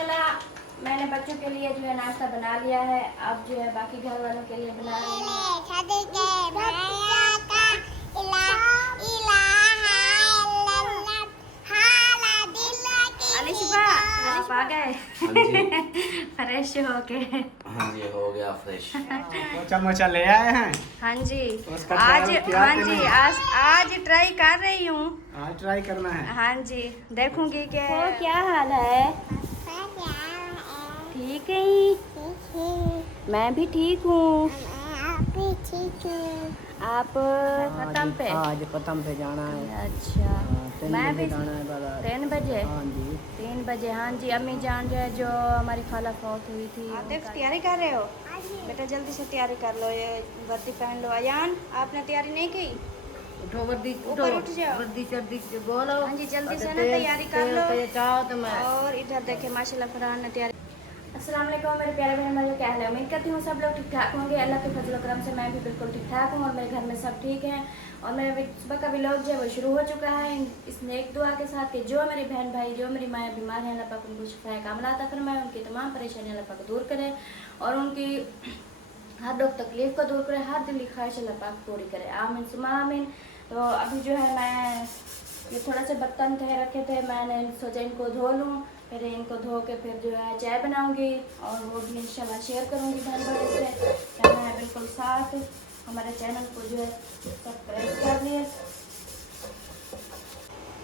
माशाल्लाह मैंने बच्चों के लिए जो है नाश्ता बना लिया है। अब जो है बाकी घर वालों के लिए बना रही हूँ। अलिशबा आप आ गए फ्रेश हो के। हाँ जी हो गया फ्रेश। पोछा मोछा ले आए हैं। हाँ जी उसका आज ट्रायल किया हाँ कि जी नहीं? आज ट्राई कर रही हूँ। आज ट्राई करना है। हाँ जी देखूंगी कि क्या हाल है। ठीक है मैं भी ठीक हूँ। आप खत्म पे आज खत्म पे जाना है। अच्छा मैं भी जाना है बाजार। 3 बजे हाँ जी 3 बजे। हाँ जी अम्मी जान जो है जो हमारी खाला फौत हुई थी। आतिफ तैयारी कर रहे हो बेटा? जल्दी से तैयारी कर लो, ये वर्दी पहन लो। अयान आपने तैयारी नहीं की? उठो वर्दी ऊपर उठ जाओ। वर्दी सर्दी बोलो। हाँ जी जल्दी से ना तैयारी कर लो। चाहो तो मैं और इधर देखे माशाल्लाह फरहान ने तैयारी। अस्सलाम वालेकुम मेरे प्यारे बहन भाइयों, क्या हाल है? उम्मीद करती हूँ सब लोग ठीक ठाक होंगे। अल्लाह के फजल करम से मैं भी बिल्कुल ठीक ठाक हूँ और मेरे घर में सब ठीक हैं। और मेरा सुबह का व्लॉग जो है वो शुरू हो चुका है इसमें एक दुआ के साथ कि जो मेरे बहन भाई जो मेरी माँ बीमार हैं, अल्लाह पाक उनको शिफाए कामला अता फरमाए, उनकी तमाम परेशानियाँ अल्लाह पाक दूर करे और उनकी हर दुख तकलीफ को दूर करे, हर दिली ख्वाहिश अल्लाह पाक पूरी करे, आमीन सुमा आमीन। तो अभी जो है मैं ये थोड़ा से बर्तन थे रखे थे, मैंने सोचा इनको धो लूँ, फिर इनको धो के फिर जो है चाय बनाऊंगी और वो भी इंशाल्लाह शेयर करूंगी बहन भाई से। कहना है बिल्कुल साथ हमारे चैनल को जो है सब्सक्राइब कर लिए।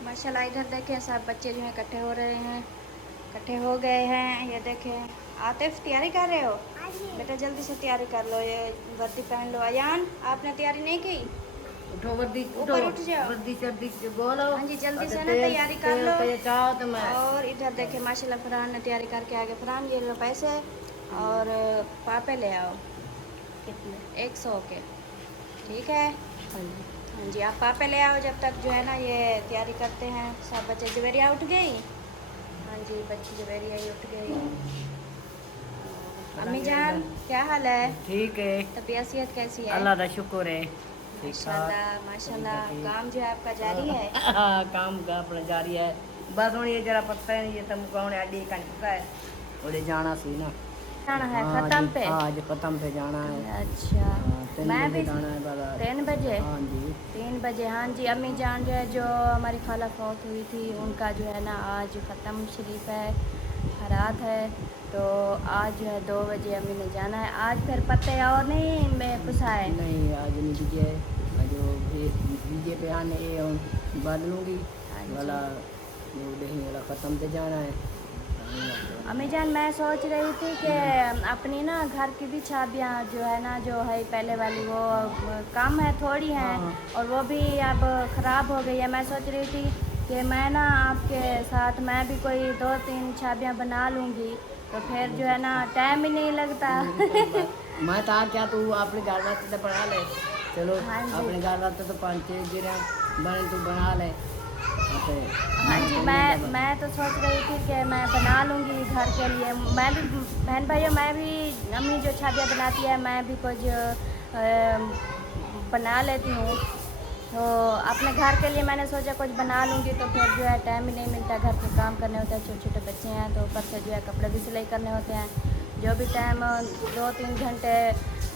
माशाल्लाह इधर देखें सब बच्चे जो है इकट्ठे हो रहे हैं, इकट्ठे हो गए हैं। ये देखें आतिफ तैयारी कर रहे हो बेटा? जल्दी से तैयारी कर लो, ये वर्दी पहन लो। अयान आपने तैयारी नहीं की? उठो वर्दी ऊपर उठ जाओ। वर्दी सर्दी बोलो। हाँ जी जल्दी से ना तैयारी कर लो। चाहो तो मैं और इधर देखे माशाल्लाह फरहान ने तैयारी करके आगे। फरहान ये लो पैसे और पापे ले आओ। कितने? 100 के। ठीक है हाँ जी आप पापे ले आओ। जब तक जो है ना ये तैयारी करते हैं सब बच्चे। जवेरिया उठ गई? हाँ जी बच्ची जवेरिया ही उठ गई। अम्मी जान क्या हाल है? ठीक है तबीयत सेहत कैसी है? अल्लाह का शुक्र है। माशाल्लाह माशाल्लाह। काम जो है आपका जारी है? हाँ काम का अपना जारी है। बस हूँ ये जरा पता है ये तो मुका अड्डी का पता है वो जाना सी ना जाना है खत्म पे। आज खत्म पे जाना है। अच्छा मैं भी जाना है बाजार। 3 बजे? हाँ जी 3 बजे। हाँ जी अम्मी जान जो है जो हमारी खाला फौत हुई थी उनका जो है ना आज ख़त्म शरीफ है, हरात है। तो आज जो है 2 बजे अम्मी ने जाना है। आज फिर पत्ते और नहीं मैं पुसाए? नहीं आज नहीं दीजिए जो डीजे पे आने ये बदलूँगी वाला वो नहीं वाला ख़त्म पे जाना है। अम्मी जान मैं सोच रही थी कि अपनी ना घर की भी चाबियाँ जो है ना जो है पहले वाली वो कम है थोड़ी हैं और वो भी अब ख़राब हो गई है। मैं सोच रही थी कि मैं ना आपके साथ मैं भी कोई 2-3 चाबियाँ बना लूँगी तो फिर जो है ना टाइम ही नहीं लगता। मैं था क्या तू अपने घर वास्ते तो बना ले। चलो हाँ जी। अपने घर वास्ते तो 5-6 गिरा बने तू बना ले। हाँ जी मैं तो सोच रही थी कि मैं बना लूँगी घर के लिए। मैं भी बहन भाइयों मैं भी अम्मी जो चाबियाँ बनाती है मैं भी कुछ बना लेती हूँ। तो अपने घर के लिए मैंने सोचा कुछ बना लूँगी तो फिर जो है टाइम ही नहीं मिलता, घर के काम करने होते हैं, छोटे छोटे बच्चे हैं तो ऊपर से जो है कपड़े भी सिलाई करने होते हैं। जो भी टाइम 2-3 घंटे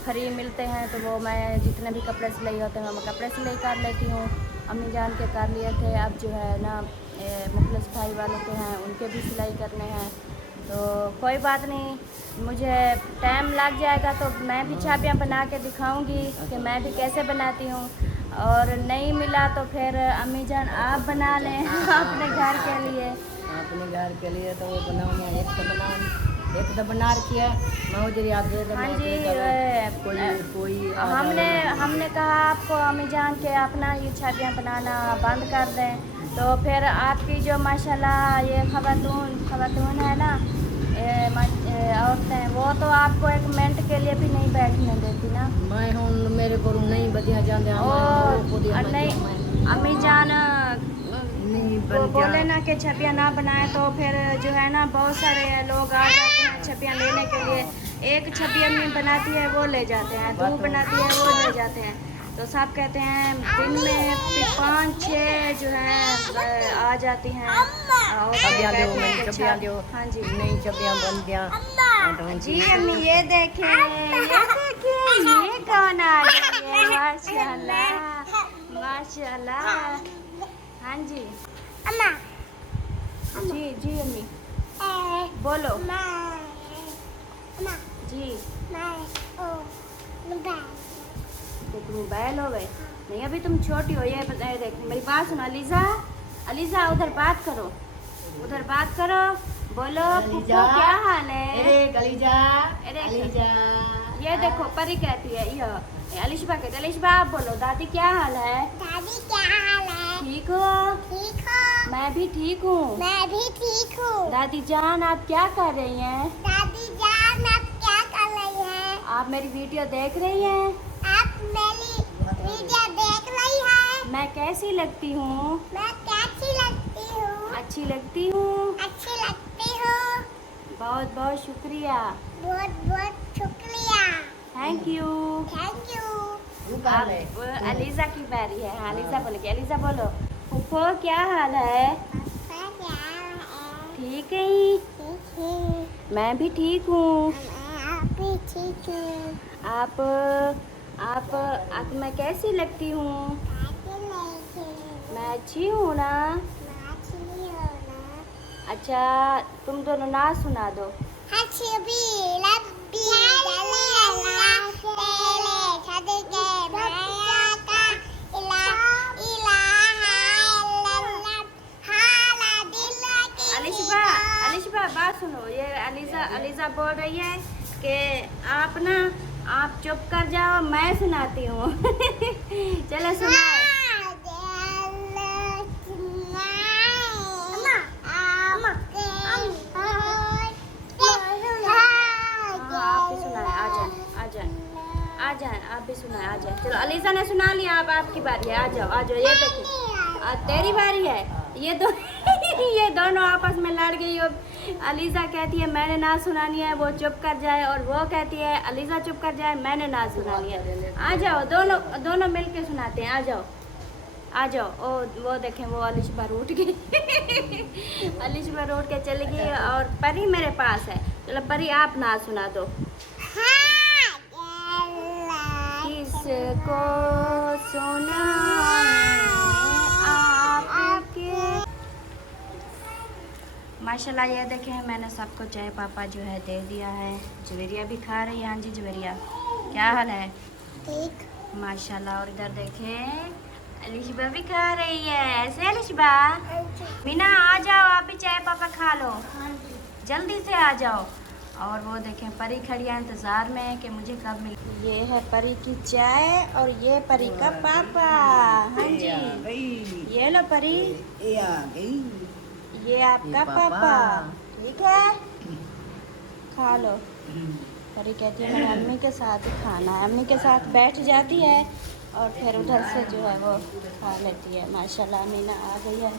फ्री मिलते हैं तो वो मैं जितने भी कपड़े सिलाई होते हैं मैं कपड़े सिलाई कर लेती हूँ। अम्मी जान के कर लिए थे, अब जो है ना मुखलिस भाई वालों के हैं उनके भी सिलाई करने हैं। तो कोई बात नहीं, मुझे टाइम लग जाएगा तो मैं भी चाबियाँ बना के दिखाऊंगी कि मैं भी कैसे बनाती हूँ। और नहीं मिला तो फिर अम्मी जान आप बना लें अपने घर के लिए। अपने घर के लिए तो वो बनाऊँ एक तो बना रखी है मैं उधर आगे। हाँ जी कोई हमने कहा आपको अम्मी जान के अपना ये चाबियाँ बनाना बंद कर दें तो फिर आपकी जो माशाल्लाह ये खवातून है ना औरतें वो तो आपको 1 मिनट के लिए भी नहीं बैठने देती ना। मैं हूँ मेरे को नहीं बदिया जाते नहीं अम्मी जान वो बोले ना कि छबियाँ ना बनाए तो फिर जो है ना बहुत सारे लोग आ जाते हैं छबियाँ लेने के लिए। एक छबी अम्मी बनाती है वो ले जाते हैं, 2 बनाती है वो ले जाते हैं। तो सब कहते हैं दिन में 5-6 जो है आ जाती हैं और चबियां दो, कहते हैं कि चबियां दो। हाँ जी नहीं चबियां बन गया जी अम्मी ये देखें ये कौन आ गई है माशाल्लाह माशाल्लाह। हाँ जी जी जी अम्मी बोलो जी तुम मोबाइल हो गए नहीं अभी तुम छोटी हो ये देखो मेरी बात सुनो अलीजा अलीजा उधर बात करो बोलो फुफू क्या हाल है अरे कलीजा अरे कलीजा ये देखो परी कहती है ये अलिशबा कहती है अलिशबा आप बोलो दादी क्या हाल है दादी क्या हाल है? ठीक हो ठीक हो? मैं भी ठीक हूँ मैं भी ठीक हूँ। दादी जान आप क्या कर रही हैं दादी जान आप क्या कर रही हैं? आप मेरी वीडियो देख रही हैं आप मेरी वीडियो देख रही हैं? मैं कैसी लगती हूँ मैं कैसी लगती हूँ? अच्छी लगती हूँ अच्छी लगती हूँ। बहुत बहुत शुक्रिया बहुत बहुत शुक्रिया। Thank you thank you. आप अलीजा की बारी है हाँ अलीजा बोलेगी अलीजा बोलो फूफो क्या हाल है पापा क्या है? ठीक है ही ठीक है। मैं भी ठीक हूँ आप भी ठीक हूँ। आप मैं कैसी लगती हूँ कैसी लगती मैं अच्छी हूँ ना मछली हो ना? अच्छा तुम दोनों नाच सुना दो हसबी लब्बी दल्ला तेले सदके माया का इलाहा इल्लल्लाह हाला दिल की अलिशबा बात सुनो ये अलीजा बोल रही है कि आप चुप कर जाओ मैं सुनाती हूँ चलो सुनाओ आ जाए आप भी सुनाए आ जाए चलो अलीजा ने सुना लिया अब आपकी बारी है आ जाओ ये देखिए तेरी बारी है ये दो ये दोनों आपस में लड़ गई हो अलीजा कहती है मैंने ना सुनानी है वो चुप कर जाए और वो कहती है अलीजा चुप कर जाए मैंने ना सुनानी है आ जाओ दोनों मिलके सुनाते हैं आ जाओ ओ वो देखें वो अलिशबा रूठ गई अलिशबा रूठ के चली गई और परी मेरे पास है चलो परी आप ना सुना दो किसको सुना आपके माशाल्लाह ये देखें मैंने सबको चाय पापा जो है दे दिया है जवेरिया भी खा रही है हाँ जी जवेरिया क्या हाल है ठीक माशाल्लाह और इधर देखें अलिशबा भी खा रही है ऐसे अलिशबा मीना आ जाओ आप भी चाय पापा खा लो जल्दी से आ जाओ और वो देखें परी खड़ी है इंतज़ार में कि मुझे कब मिल ये है परी की चाय और ये परी का पापा हाँ जी ये लो परी ये आपका पापा ठीक है खा लो परी कहती है मेरी अम्मी के साथ ही खाना है अम्मी के साथ बैठ जाती है और फिर उधर से जो है वो खा लेती है माशाल्लाह अमीना आ गई है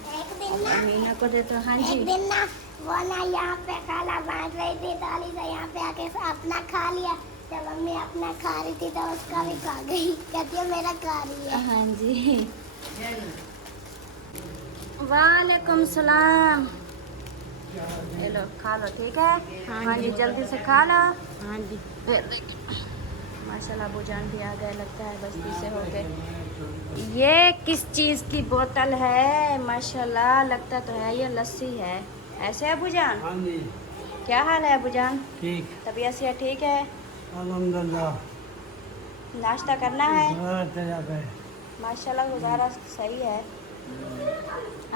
और अमीना को दे तो हाँ जी एक दिन ना वो ना यहाँ पे खाना बांट रही थी तो अलीजा यहाँ पे आके अपना खा लिया जब मम्मी अपना खा रही थी तो उसका भी खा गई कहती है मेरा खा रही है हाँ जी वालेकुम सलाम ये लो खा लो ठीक है हाँ जी जल्दी से खा लो हाँ जी फिर देखिए माशाल्लाह अबूजान भी आ गए लगता है बस्ती से होके ये किस चीज़ की बोतल है माशाल्लाह लगता तो है ये लस्सी है ऐसे अबूजान हाँ जी क्या हाल है अबूजान ठीक तबीयत से ठीक है अल्हम्दुलिल्लाह नाश्ता करना है पे माशाल्लाह गुजारा सही है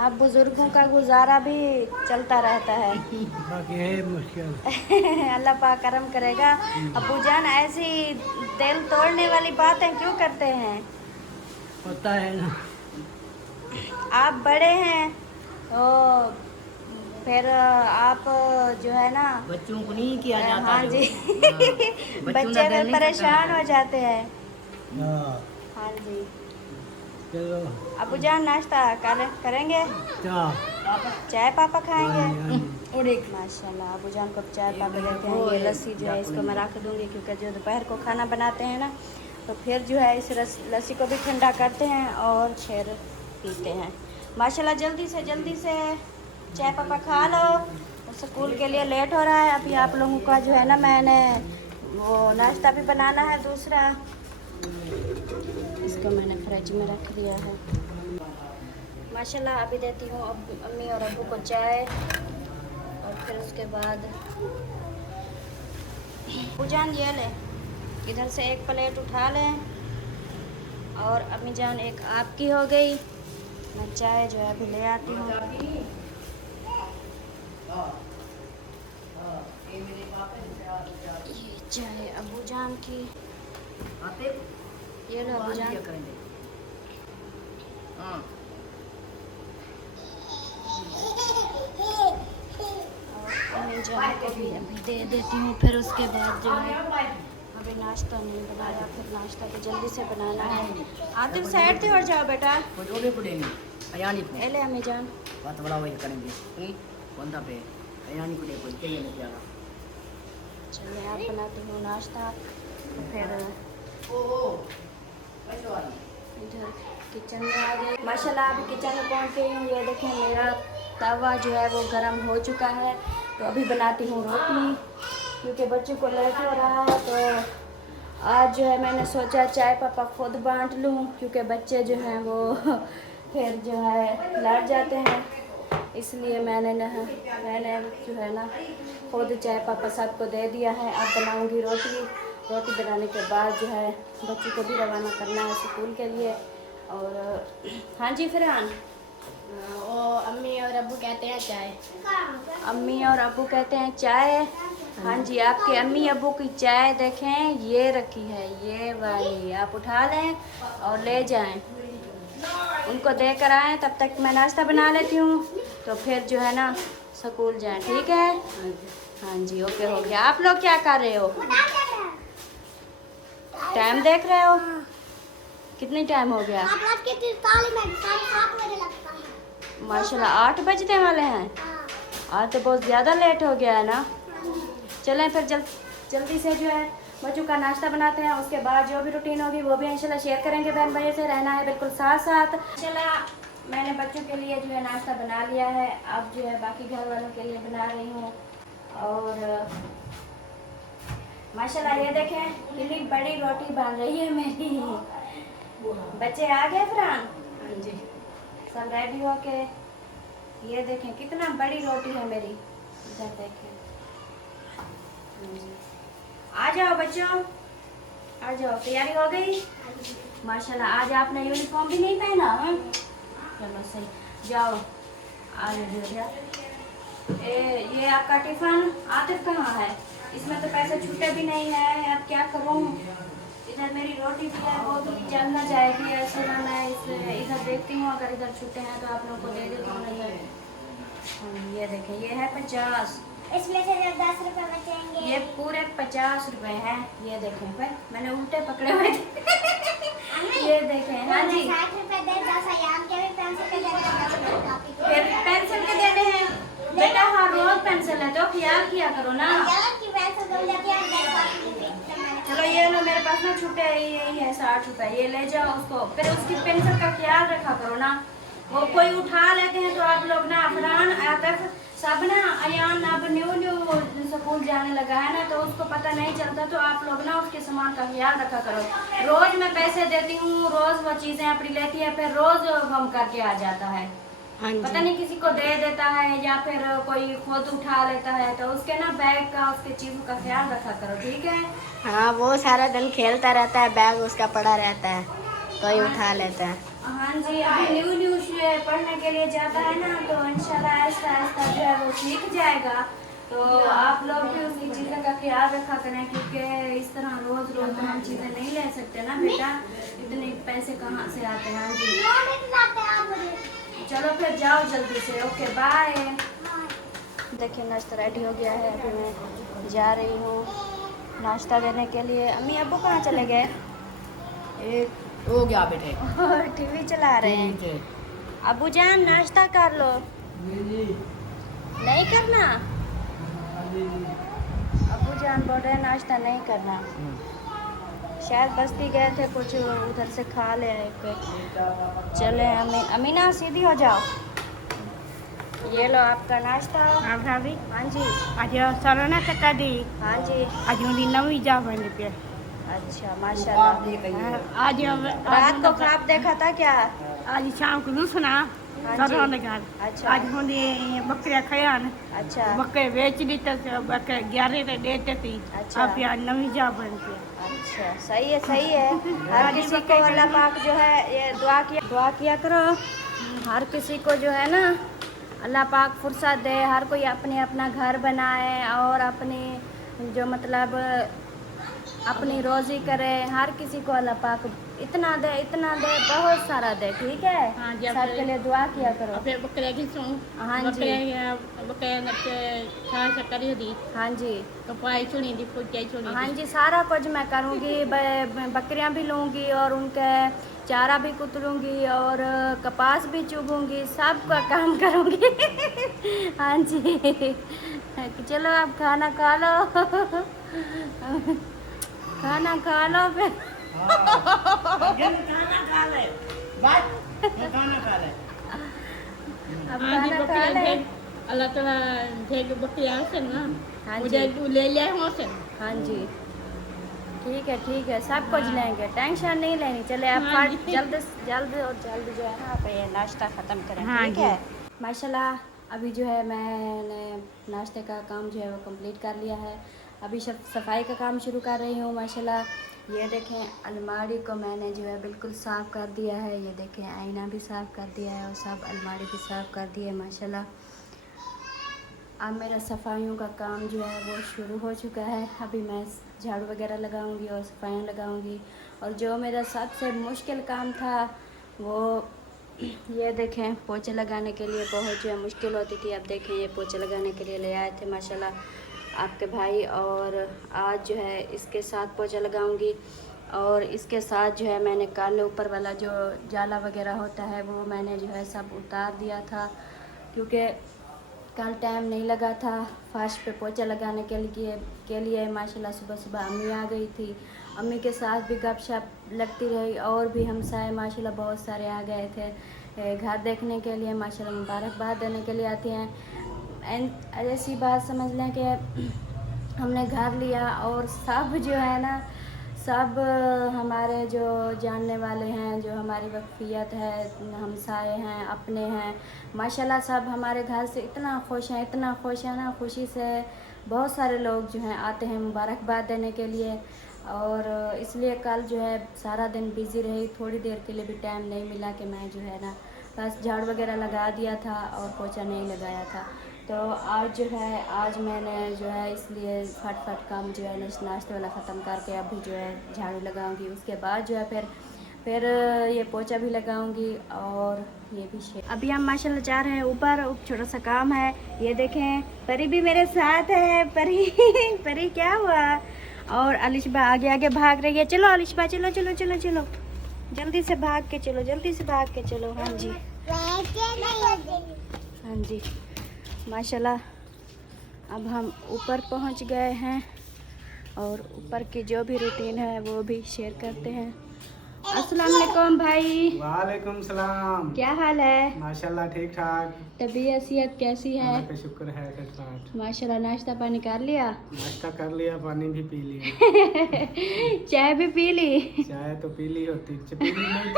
आप बुजुर्गों का गुजारा भी चलता रहता है बाकी है मुश्किल अल्लाह पाक करम करेगा अबूजान ऐसी दिल तोड़ने वाली बातें क्यों करते हैं पता है ना आप बड़े हैं तो फिर आप जो है ना बच्चों को नहीं किया जाता हाँ जी बच्चों बच्चे का दिल फिर नहीं परेशान करता हो जाते हैं हाँ हाँ जी चलो अबूजान नाश्ता करेंगे क्या चाय पापा खाएंगे हाँ जी। माशाल्लाह अबूजान को चाय पापा देते हैं ये लस्सी जो है इसको मैं रख दूंगी क्योंकि जो दोपहर को खाना बनाते हैं ना तो फिर जो है इस लस्सी को भी ठंडा करते हैं और फिर पीते हैं। माशाल्लाह जल्दी से चाय पापा खा लो, स्कूल के लिए लेट हो रहा है। अभी आप लोगों का जो है ना मैंने वो नाश्ता भी बनाना है दूसरा, इसको मैंने फ्रिज में रख दिया है। माशाल्लाह अभी देती हूँ अम्मी और अब्बू को चाय और फिर उसके बाद बुजान ये ले, इधर से एक प्लेट उठा लें और अम्मी जान एक आपकी हो गई। मैं चाय जो है अभी ले आती हूँ। ये चाय अब्बू जान की, ये लो अब्बू जान। अम्मी जान को भी अभी दे देती हूँ। फिर उसके बाद जो है अभी नाश्ता नहीं बनाया, फिर नाश्ता तो जल्दी से बनाना है। आतिफ साइड से और जाओ बेटा। ले अम्मी जान बात बड़ा वही करेंगे बंदा पे यानी को कोई चाहिए नहीं जाना। चलिए आप बनाती हूँ नाश्ता, तो फिर इधर किचन में आ गई। माशाल्लाह अभी किचन में पहुँच गई हूँ। ये देखें मेरा तवा जो है वो गर्म हो चुका है। तो अभी बनाती हूँ रोटी, क्योंकि बच्चों को लेट हो रहा है। तो आज जो है मैंने सोचा चाय पापा खुद बांट लूँ, क्योंकि बच्चे जो हैं वो फिर जो है लड़ जाते हैं, इसलिए मैंने जो है ना खुद चाय पापा सबको दे दिया है। अब बनाऊँगी रोटी बनाने के बाद जो है बच्चों को भी रवाना करना है स्कूल के लिए। और हाँ जी फरहान, वो अम्मी और अब्बू कहते हैं चाय। अम्मी और अब्बू कहते हैं चाय। हाँ जी, आपके अम्मी अब्बू की चाय देखें ये रखी है, ये वाली आप उठा लें और ले जाएं, उनको दे कर आएँ। तब तक मैं नाश्ता बना लेती हूँ, तो फिर जो है ना स्कूल जाएं, ठीक है? हाँ जी ओके हो गया। आप लोग क्या कर रहे हो? टाइम देख रहे हो? कितनी टाइम हो गया? माशाल्लाह 8 बजने वाले हैं। आज तो बहुत ज़्यादा लेट हो गया है ना। चलें फिर जल्दी से जो है बच्चों का नाश्ता बनाते हैं। उसके बाद जो भी रूटीन होगी वो भी इंशाल्लाह शेयर करेंगे। बहन भाई से रहना है बिल्कुल साथ साथ। इंशाल्लाह मैंने बच्चों के लिए जो है नाश्ता बना लिया है। अब जो है बाकी घर वालों के लिए बना रही हूँ। और माशाल्लाह ये देखें कितनी बड़ी रोटी बन रही है मेरी। बच्चे आ गए फरहान? हाँ जी सब रेडी हो के। ये देखें कितना बड़ी रोटी है मेरी। इधर देखें। आ जाओ बच्चों, आ जाओ। तैयारी हो गई? माशाल्लाह आज आपने यूनिफॉर्म भी नहीं पहना है? चलो सही, जाओ आ जाओ। ये आपका टिफिन। आतिफ कहाँ है? इसमें तो पैसे छूटे भी नहीं है, अब क्या करूँ? इधर मेरी रोटी भी है, वो भी जल ना जाएगी। ऐसे ना मैं इधर देखती हूँ, अगर इधर छूटे हैं तो आप लोगों को दे देती हूँ। ये देखें ये है 50, इसमें से 10 रुपए बचेंगे। ये पूरे 50 रुपए हैं। ये देखें फिर मैंने उल्टे पकड़े हुए थे। ये देखें। हाँ जी 60 रुपए दे, 10 आयाम के भी पेंसिल के देने हैं। फिर पेंसिल के देने हैं बेटा। हाँ रोज पेंसिल है तो ख्याल किया करो ना। चलो ये लो, मेरे पास ना छुट्टे यही है 60 रुपए, ये ले जाओ उसको। फिर उसकी पेंसिल का ख्याल रखा करो ना। वो कोई उठा लेते हैं तो आप लोग ना फरहान आतिफ सब ना अयान अब न्यू स्कूल जाने लगा है ना, तो उसको पता नहीं चलता। तो आप लोग ना उसके सामान का ख्याल रखा करो। रोज मैं पैसे देती हूँ, रोज वो चीजें अपनी लेती है, फिर रोज हम करके आ जाता है। पता नहीं किसी को दे देता है या फिर कोई खुद उठा लेता है। तो उसके ना बैग का, उसके चीज़ों का ख्याल रखा करो, ठीक है? हाँ वो सारा दिन खेलता रहता है, बैग उसका पड़ा रहता है, कोई उठा लेता है। हाँ जी अभी न्यू पढ़ने के लिए जाता है ना, तो इंशाल्लाह आहिस्ता आहिस्ता जो है वो सीख जाएगा। तो आप लोग भी उसकी चीज़ों का ख्याल रखा करें, क्योंकि इस तरह रोज़ रोज़ तो हम चीज़ें नहीं ले सकते ना बेटा, इतने पैसे कहाँ से आते हैं। हाँ जी चलो फिर जाओ जल्दी से, ओके बाय। देखिए नाश्ता रेडी हो गया है, अभी मैं जा रही हूँ नाश्ता देने के लिए। अम्मी अब्बू कहाँ चले गए? हो गया बेटे, टीवी चला रहे हैं। अब्बू जान नाश्ता कर लो। नहीं करना? अब्बू जान बोल रहे हैं नाश्ता नहीं करना। शायद बस्ती गए थे, कुछ उधर से खा ले आए पे। चले अमीना सीधी हो जाओ। ये लो आपका नाश्ता। हाँ भाभी, हाँ जी, आज सरना टका दी, हाँ जी। आज उन्हें नवी जा बन पे। अच्छा माशाल्लाह। आज रात को ख्वाब देखा था क्या? आज शाम को दूसना हाँ जी। सरना घर। अच्छा। आज होने बकरियां खयान, अच्छा बकरे बेच दी तो बकरे 11 रे देते थी। अच्छा। अब यहाँ नवी जा बन पे। अच्छा, सही है सही है। हर किसी को अल्लाह पाक जो है ये दुआ किया करो। हर किसी को जो है ना अल्लाह पाक फुर्सत दे, हर कोई अपने अपना घर बनाए और अपनी जो मतलब अपनी रोज़ी करे। हर किसी को अल्लाह पाक इतना दे बहुत सारा दे, ठीक है। हाँ जी, सबके लिए दुआ किया करो। अबे बकरे की सो हाँ जी। बकरे नके खा सकरी दी, हाँ जी, कपाई चुनी दी, पुजाई चुनी हाँ जी, सारा कुछ मैं करूँगी। बकरियाँ भी लूँगी और उनके चारा भी कुतरूँगी और कपास भी चुभूँगी, सब का काम करूँगी। हाँ जी, चलो आप खाना खा लो। खाना खा लो फिर। अब खाना खा ले। अल्लाह ताला ढेग बकरियां से ना, हाँ मुझे जी। ले ले हो से। हाँ जी, ठीक है, सब कुछ लेंगे, टेंशन नहीं लेनी। चले आप हाँ फट जी। जल्द जो है ना आप ये नाश्ता ख़त्म करें, हाँ ठीक जी। है। माशाल्लाह अभी जो है मैंने नाश्ते का काम जो है वो कंप्लीट कर लिया है। अभी सफाई का काम शुरू कर रही हूँ। माशाल्लाह ये देखें अलमारी को मैंने जो है बिल्कुल साफ़ कर दिया है। ये देखें आईना भी साफ़ कर दिया है और सब अलमारी भी साफ़ कर दी है माशाल्लाह। अब मेरा सफाइयों का काम जो है वो शुरू हो चुका है। अभी मैं झाड़ू वगैरह लगाऊंगी और सफाइयाँ लगाऊंगी। और जो मेरा सबसे मुश्किल काम था वो ये देखें पोछे लगाने के लिए बहुत जो है मुश्किल होती थी। अब देखें ये पोछे लगाने के लिए ले आए थे माशाल्लाह आपके भाई। और आज जो है इसके साथ पोछा लगाऊंगी और इसके साथ जो है मैंने काले ऊपर वाला जो जाला वगैरह होता है वो मैंने जो है सब उतार दिया था, क्योंकि कल टाइम नहीं लगा था फर्श पे पोछा लगाने के लिए माशाल्लाह सुबह सुबह अम्मी आ गई थी। अम्मी के साथ भी गपशप लगती रही और भी हमसाए माशाल्लाह बहुत सारे आ गए थे घर देखने के लिए। माशाल्लाह मुबारकबाद देने के लिए आती हैं। ऐसी बात समझ लें कि हमने घर लिया और सब जो है ना सब हमारे जो जानने वाले हैं, जो हमारी वक्फियत है, हमसाए हैं, अपने हैं, माशाल्लाह सब हमारे घर से इतना खुश हैं ना। खुशी से बहुत सारे लोग जो हैं आते हैं मुबारकबाद देने के लिए। और इसलिए कल जो है सारा दिन बिज़ी रही, थोड़ी देर के लिए भी टाइम नहीं मिला कि मैं जो है ना बस झाड़ू वगैरह लगा दिया था और पोछा नहीं लगाया था। तो आज मैंने जो है इसलिए फट काम जो है नाश्ते वाला ख़त्म करके अभी जो है झाड़ू लगाऊंगी। उसके बाद जो है फिर ये पोछा भी लगाऊंगी और ये भी अभी हम माशाल्लाह जा रहे हैं ऊपर। छोटा सा काम है, ये देखें परी भी मेरे साथ है। परी क्या हुआ? और अलिशबा आगे भाग रही है। चलो अलिशबा चलो जल्दी से भाग के चलो। हाँ जी हाँ जी माशाल्लाह अब हम ऊपर पहुंच गए हैं और ऊपर की जो भी रूटीन है वो भी शेयर करते हैं। अस्सलाम वालेकुम भाई। वालेकुम सलाम। क्या हाल है? माशाल्लाह ठीक ठाक। तबीयत सेहत कैसी है? अल्लाह का शुक्र है ठीक ठाक। माशाल्लाह नाश्ता पानी कर लिया? नाश्ता कर लिया, पानी भी पी लिया। चाय भी पी ली? चाय तो पी ली होती, पी ली नहीं थी।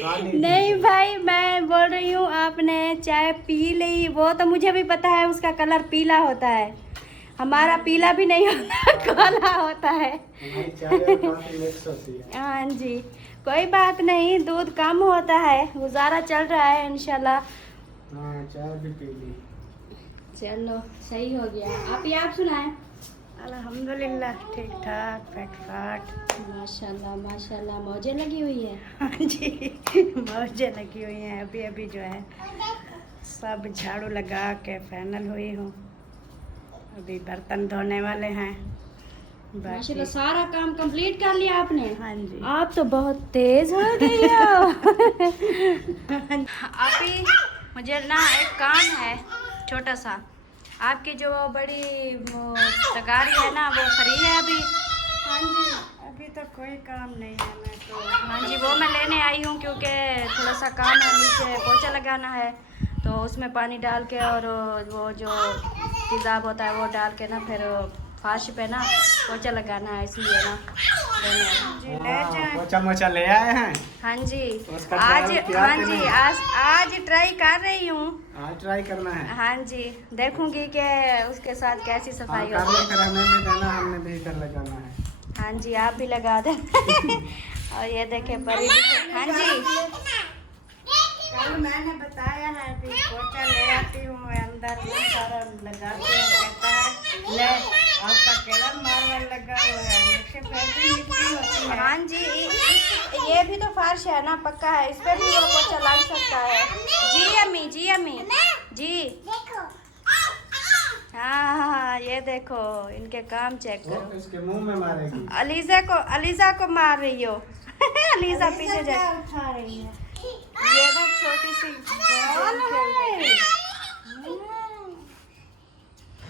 काली नहीं भाई मैं बोल रही हूँ आपने चाय पी ली, वो तो मुझे भी पता है उसका कलर पीला होता है। हमारा पीला भी नहीं होता, काला होता है। हमारी चाय और कॉफी मिक्स होती है। हाँ जी कोई बात नहीं, दूध कम होता है, गुजारा चल रहा है इंशाल्लाह। हाँ चाय भी पी ली। चलो सही हो गया। आप सुनाएं। अल्हम्दुलिल्लाह ठीक ठाक फटफट। माशाल्लाह मौजें लगी हुई है। हाँ जी मौजें लगी हुई हैं। अभी जो है सब झाड़ू लगा के फाइनल हुई हूँ। अभी बर्तन धोने वाले हैं। माशाल्लाह सारा काम कंप्लीट कर लिया आपने? हाँ जी। आप तो बहुत तेज हो गई हो। अभी मुझे ना एक काम है छोटा सा। आपकी जो बड़ी वो तगारी है ना वो फ्री है अभी, हाँ जी, अभी तो कोई काम नहीं है। मैं तो हाँ जी, वो मैं लेने आई हूँ क्योंकि थोड़ा सा काम है, नीचे पोछा लगाना है तो उसमें पानी डाल के और वो जो तेज़ाब होता है वो डाल के ना फिर फर्श पे ना पोछा लगाना है, इसलिए ना लेने आई हूँ। जी ले जाए। पोछा मोछा ले आए हैं। हाँ जी, उसका आज trial किया हाँ कि जी नहीं? आज ट्राई कर रही हूँ। आज ट्राई करना है। हाँ जी, देखूंगी कि उसके साथ कैसी हाँ, सफाई कर होती ले, है। फिर हमें भी देना, हमने भी इधर लगाना है। हाँ जी, आप भी लगा दें। और ये देखे परी भी- हाँ जी कल मैंने बताया है कि पोछा ले आती हूँ, अंदर में सारा लगाती हूँ। कहता है ले आपका केवल मार्बल लगा हुआ है, नीचे फिर भी मिट्टी होती है। हाँ जी, ये भी तो फर्श है ना, पक्का है, इस पे भी वो पोछा लग सकता है। जी अम्मी, जी अम्मी, जी देखो हाँ हाँ हाँ, ये देखो इनके काम चेक वो करो। इसके मुंह में मारेगी। अलीजा को मार रही हो। अलीजा पीछे जा, क्या उठा रही है? ये ना छोटी सी बॉल खेल रही है।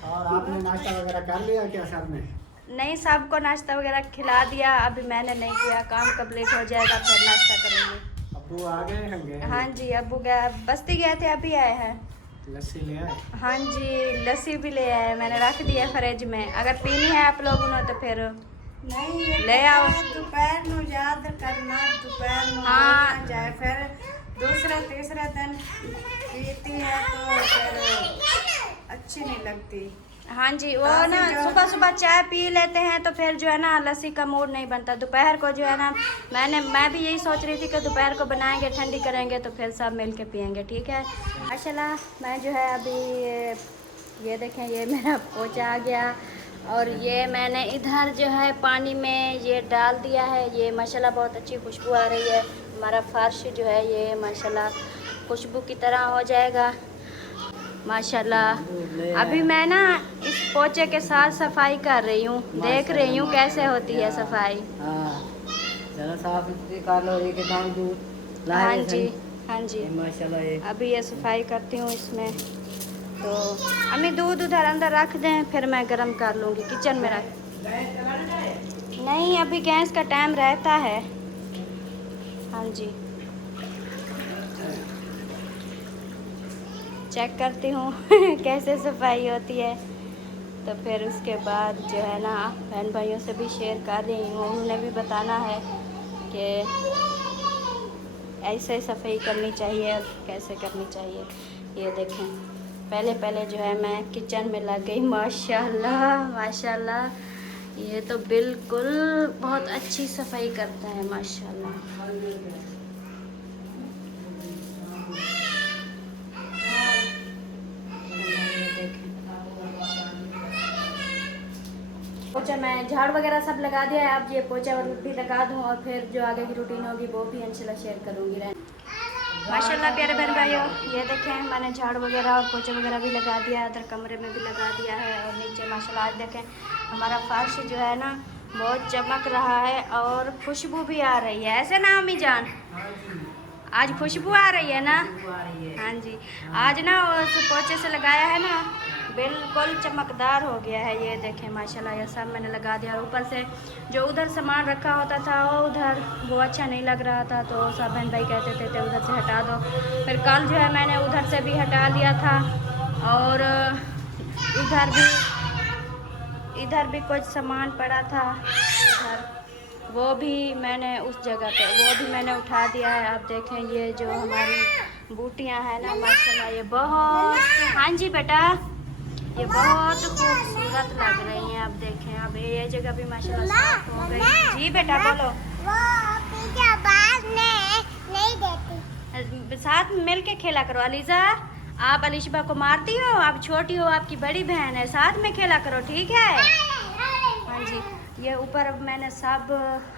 और आपने नाश्ता वगैरह कर लिया क्या सर ने? नहीं, सबको नाश्ता वगैरह खिला दिया, अभी मैंने नहीं किया, काम कंप्लीट हो जाएगा फिर नाश्ता करेंगे। अब्बू आ गए होंगे। हाँ जी, अब्बू गया, बस्ती गए थे, अभी आए हैं। लस्सी ले आए। हाँ जी, लस्सी भी ले आए, मैंने रख दिया फ्रिज में, अगर पीनी है आप लोगों ने तो फिर नहीं ये ले आओ। दोपहर में याद करना, दोपहर में हाँ। ना जाए, फिर दूसरे तीसरे दिन पीती है तो फिर अच्छी नहीं लगती। हाँ जी, वो काफी ना जो- सुबह सुबह चाय पी लेते हैं तो फिर जो है ना लस्सी का मूड नहीं बनता। दोपहर को जो है ना मैं भी यही सोच रही थी कि दोपहर को बनाएंगे, ठंडी करेंगे तो फिर सब मिल के पियेंगे, ठीक है। माशाल्लाह मैं जो है अभी ये देखें, ये मेरा पोछा आ गया और ये मैंने इधर जो है पानी में ये डाल दिया है। ये माशाल्लाह बहुत अच्छी खुशबू आ रही है। हमारा फर्श जो है ये माशाल्लाह खुशबू की तरह हो जाएगा माशाल्लाह। अभी मैं ना इस पोछे के साथ सफाई कर रही हूँ, देख रही हूँ कैसे होती है सफाई। हाँ चलो साफ सुथरी कर लो, एक दाम दूध लाए हाँ हैं जी, सही। हाँ जी, माशाल्लाह ये अभी ये सफाई करती हूँ इसमें। तो अम्मी दूध उधर अंदर रख दें, फिर मैं गरम कर लूँगी, किचन में रख। नहीं, अभी गैस का टाइम रहता है। हाँ जी, चेक करती हूँ कैसे सफाई होती है, तो फिर उसके बाद जो है ना बहन भाइयों से भी शेयर कर रही हूँ, उन्हें भी बताना है कि ऐसे सफाई करनी चाहिए और कैसे करनी चाहिए। ये देखें, पहले जो है मैं किचन में लग गई। माशाल्लाह माशाल्लाह, ये तो बिल्कुल बहुत अच्छी सफाई करता है माशाल्लाह। पोछा मैं झाड़ वगैरह सब लगा दिया है, अब ये पोछा भी लगा दूं और फिर जो आगे की रूटीन होगी वो भी इंशाल्लाह शेयर करूंगी। माशाल्लाह प्यारे बहन भाइयों, ये देखें मैंने झाड़ वगैरह और पोछा वगैरह भी लगा दिया है, उधर कमरे में भी लगा दिया है और नीचे माशाल्लाह आज देखें हमारा फर्श जो है ना बहुत चमक रहा है और खुशबू भी आ रही है। ऐसे ना अम्मी जान, आज खुशबू आ रही है ना? हाँ जी, आज ना उस पोछे से लगाया है ना बिल्कुल चमकदार हो गया है। ये देखें माशाल्लाह, ये सब मैंने लगा दिया और ऊपर से जो उधर सामान रखा होता था वो उधर वो अच्छा नहीं लग रहा था, तो सब बहन भाई कहते थे उधर से हटा दो। फिर कल जो है मैंने उधर से भी हटा दिया था और इधर भी कुछ सामान पड़ा था इधर, वो भी मैंने उस जगह पे वो भी मैंने उठा दिया है। आप देखें ये जो हमारी बूटियां हैं ना माशाल्लाह, ये बहुत, हाँ जी बेटा, ये बहुत खूबसूरत लग रही हैं। आप देखें अब ये जगह भी माशाल्लाह साफ हो गई। जी बेटा बोलो। वो पीछे बात नहीं देती। साथ में मिल के खेला करो। अलीजा, आप अलीशबा को मारती हो, आप छोटी हो, आपकी बड़ी बहन है, साथ में खेला करो, ठीक है? हाँ जी, ये ऊपर अब मैंने सब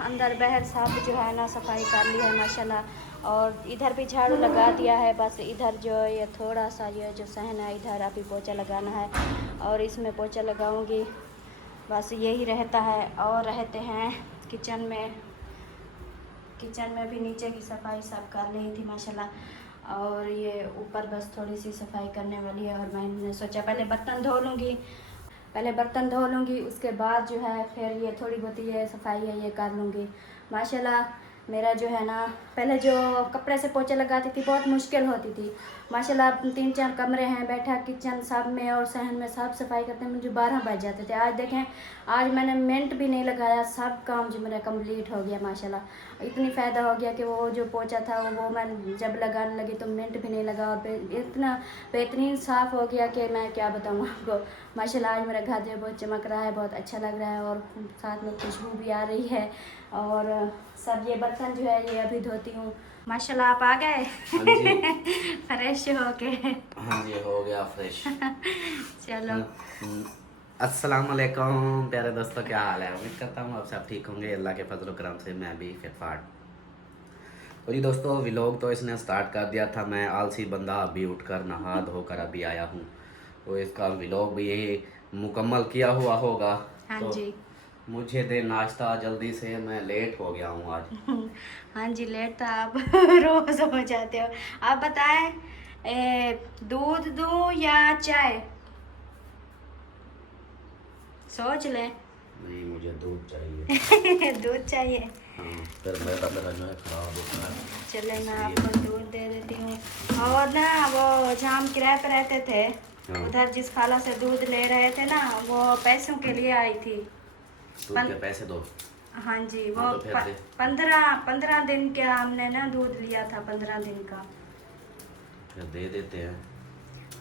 अंदर बाहर सब जो है ना सफाई कर ली है माशाल्लाह, और इधर भी झाड़ू लगा दिया है। बस इधर जो ये थोड़ा सा ये जो सहन है इधर अभी पोछा लगाना है और इसमें पोछा लगाऊंगी, बस यही रहता है। और रहते हैं किचन में भी नीचे की सफाई सब कर ली थी माशाल्लाह, और ये ऊपर बस थोड़ी सी सफाई करने वाली है। और मैंने सोचा पहले बर्तन धो लूँगी, पहले बर्तन धो लूँगी, उसके बाद जो है फिर ये थोड़ी बहुत ये सफाई है ये कर लूँगी। माशाल्लाह मेरा जो है ना, पहले जो कपड़े से पोछे लगाती थी बहुत मुश्किल होती थी। माशाल्लाह 3-4 कमरे हैं, बैठा किचन सब में और सहन में सब सफाई करते हैं मुझे 12 बज जाते थे। आज देखें, आज मैंने मिनट भी नहीं लगाया, सब काम जो मेरा कंप्लीट हो गया। माशाल्लाह इतनी फ़ायदा हो गया कि वो जो पोछा था वो मैं जब लगाने लगी तो मिनट भी नहीं लगा और इतना बेहतरीन साफ़ हो गया कि मैं क्या बताऊँ आपको। माशाल्लाह आज मेरा घर जो है बहुत चमक रहा है, बहुत अच्छा लग रहा है और साथ में खुशबू भी आ रही है। और सब ये बर्तन जो है ये अभी धोती हूँ। माशाल्लाह आप आ गए हाँ जी फ्रेश हो के। हाँ जी हो गया फ्रेश। चलो अस्सलाम वालेकुम प्यारे दोस्तों, क्या हाल है? उम्मीद करता हूँ आप सब ठीक होंगे। अल्लाह के फजल करम से मैं भी फिटफाट। तो जी दोस्तों, व्लॉग तो इसने स्टार्ट कर दिया था। मैं आलसी बंदा अभी उठकर नहा धोकर अभी आया हूँ, तो इसका व्लॉग भी यही मुकम्मल किया हुआ होगा। हाँ तो जी मुझे दे नाश्ता जल्दी से, मैं लेट हो गया हूँ आज। हाँ जी लेट तो आप रोज़ हो जाते हो। आप बताएं दूध दूँ या चाय? सोच ले। नहीं, मुझे दूध चाहिए। दूध चाहिए? हाँ, फिर मेरा जो है खराब होता है। चले मैं आपको दूध दे देती हूँ। और ना वो जहाँ हम किराए पे रहते थे, हाँ। उधर जिस खाला से दूध ले रहे थे ना, वो पैसों के लिए आई थी। दूध के पैसे दो। हाँ जी वो हाँ, तो फिर दे। 15 दिन का हमने ना दूध लिया था, 15 दिन का। फिर दे देते हैं।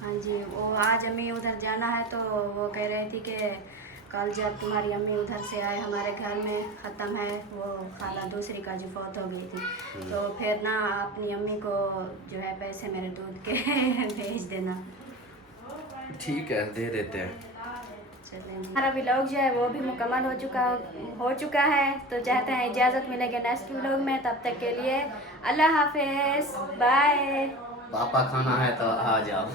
हाँ जी वो आज अम्मी उधर जाना है तो वो कह रही थी कि कल जब तुम्हारी अम्मी उधर से आए हमारे घर में ख़त्म है वो खाला दूसरी का जो फौत हो गई थी, तो फिर ना अपनी अम्मी को जो है पैसे मेरे दूध के भेज देना। ठीक है, दे देते हैं। चलें, हमारा व्लॉग जो है वो भी मुकम्मल हो चुका है। तो चाहते हैं इजाज़त मिलेगी नेक्स्ट व्लॉग में, तब तक के लिए अल्लाह हाफिज़, बाय। पापा खाना है तो आ जाओ।